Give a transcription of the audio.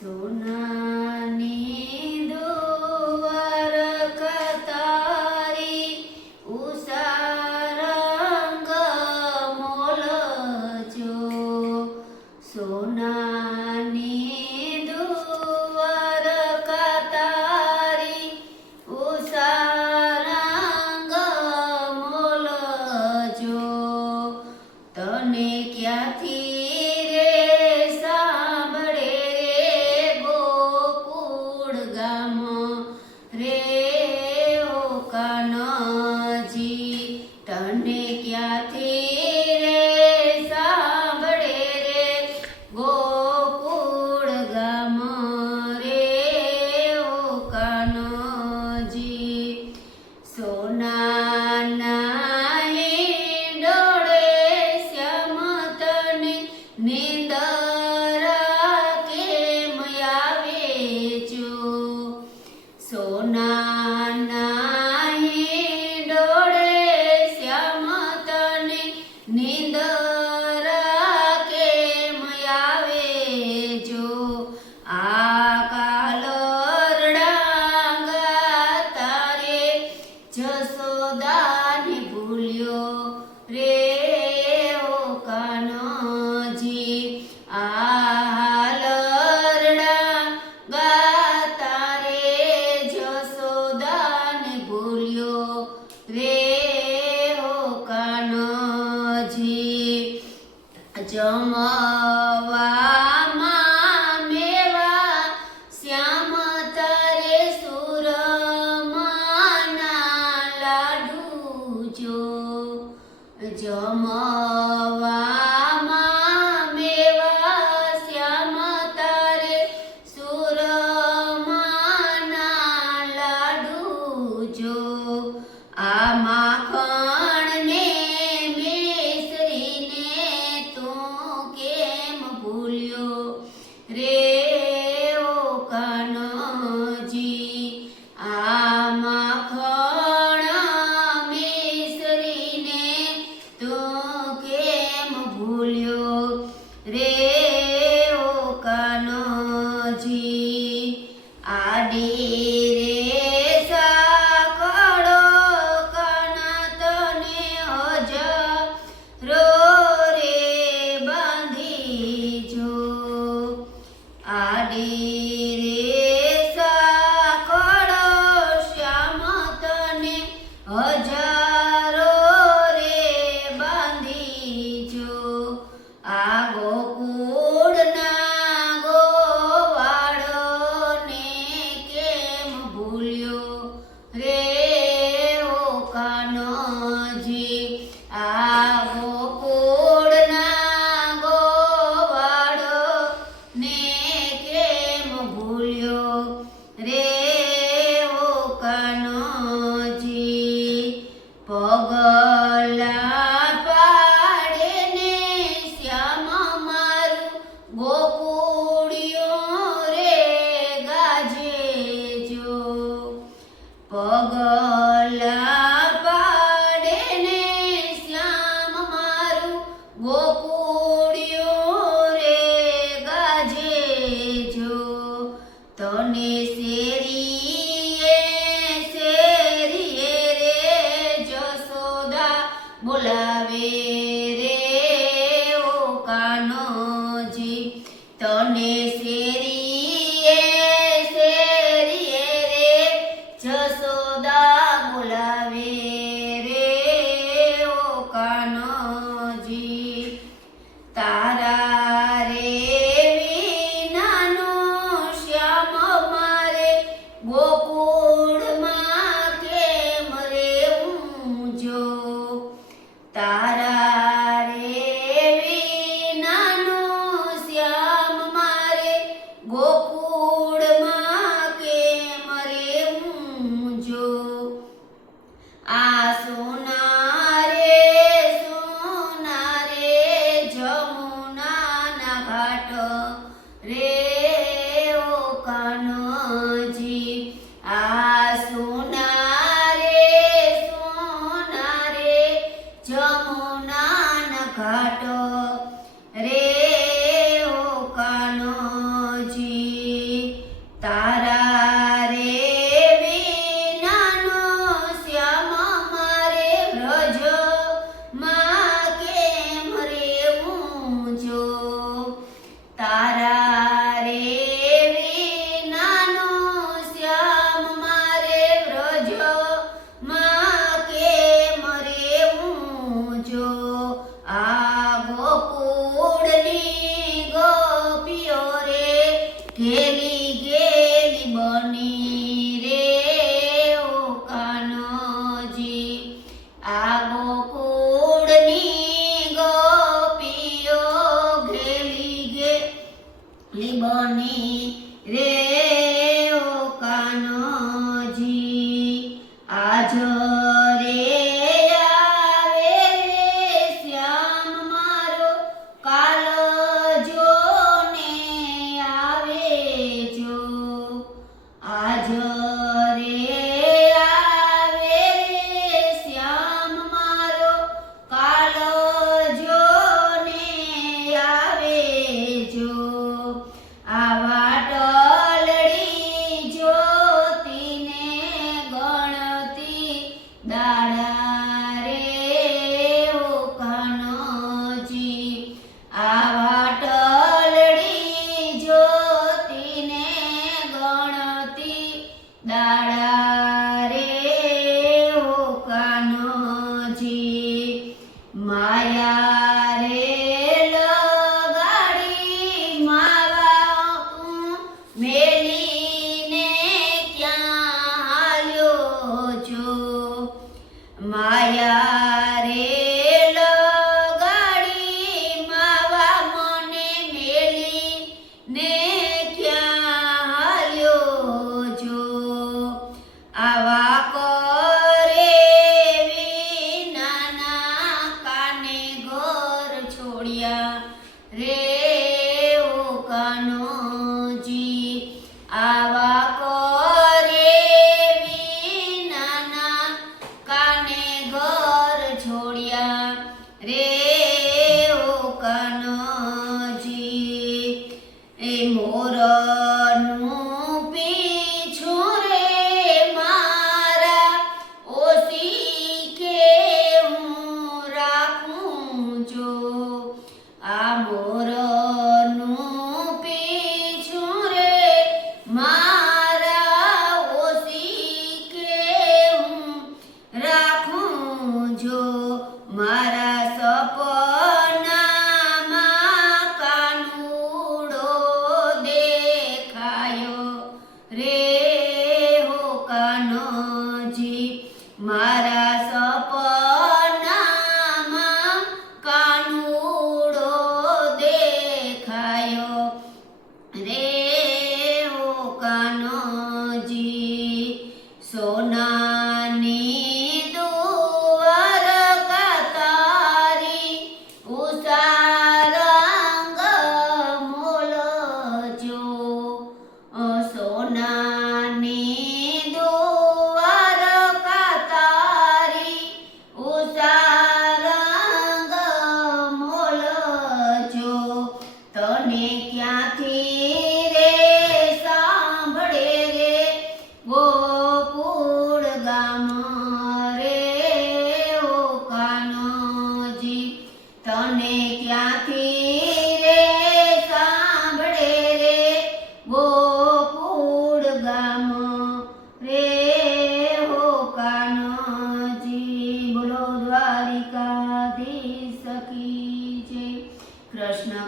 સોનાની દુવાર કતારી ઉષા રંગ મોલજો. સોનાની દુવાર કતારી ઉષા રંગ મોલજો. તને ક્યાંથી તને ક્યાંથી રે સાંભળે રે ગોકુળ ગામ રે ઓ કાનજી. સોનાના હિંડોળે શ્યામ તને નિંદરા કેમ આવે જો. સોનાના નિંદરા કેમ આવે જો. આ કાલરડા તારે જશોદાને ભૂલ્યો રે ઓ કાનજી. આ હાલરડા તારે જશોદાને ભૂલ્યો રે જમવામાં મેવા શ્યામ તારે સુરમાના લાડુ જો. જમવામાં મેવા શ્યામ તારે સુરમાના લાડુ જો. આ માખણને રે ઓ કાનજી. આ માખણ મિસરીને તું કેમ ભૂલ્યો રે ઓ કાનજી. આડી રે સાકળો કાના તને હજારો રે બાંધી જો. આડી રે સાકળો શ્યામ તને હજારો રે બાંધી જો. આ ગોકુળના ગોવાળને કેમ ભૂલ્યો રે ઓ કાનજી. આ ગોકુળના ગોવાળને ભૂલ્યો રે ઓ કાનજી. પગલા પાડે ને શ્યામ મારું ગોકુળિયો રે ગાજે જો. પગલા પાડે ને શ્યામ મારું ગોકુળિયો રે ગાજે જો. તને શેરીએ શેરીએ રે જશોદા બોલાવે રે ઓ કાનજી. તને શેરીએ શેરીએ રે જશોદા બોલાવે રે ઓ કાનજી. તારા રે ગોકુળમાં કેમ રેવું જો. તારા રે વિનાનું શ્યામ મારે ગોકુળમાં કેમ રેવું જો. આ સોના રે જમુનાના ઘાટ રે ઓ કાનજી. આ સોના રે જમુનાના ઘાટ રે ઓ કાનજી. બની રે ઓ કાનજી આજ રે આવે રે શ્યામ મારો કાલ જો ને આવે જો આજ રે આવે રે શ્યામ મારો કાલ જો ને આવે જો આવા ટલડી જ્યોતિને ગણતી દાડા રે ઓ કાનજી આવા ટલડી જ્યોતિને ગણતી દાડા રે ઓ કાનજી માયા રે લગાડી માવા તું મેલીને ક્યાં હાલ્યો છો માયા રે લગાડી માવા મને મેલીને ક્યાં હાલ્યો છો આવા કરે વિનાના કાને ઘર છોડ્યા રે ઓ કાનજી આવા કરે વિનાના કાને ઘર છોડ્યા રે ઓ કાનજી એ મોરનું પીછું રે મારા ઓસી કે હું રાખું જો આ મોરનું પીછું રે મારા ઓસી કે હું રાખું જો મારા સપનામાં કાનુડો દેખાયો રે હો કાનજી મારા સપનામાં કાનુડો દેખાયો રે હો કાનજી સોનાની દ્વારકા તારી ઉષા રંગ મોલજો સોનાની દ્વારકા તારી ઉષા રંગ મોલજો તને ક્યાંથી રે સાંભળે રે ગોકુળ ગામ રે ઓ કાનજી તને ક્યાંથી રે સાંભળે રે ગોકુળ ગામ રે ઓ કાનજી બોલો દ્વારિકાધીશ કી જય કૃષ્ણ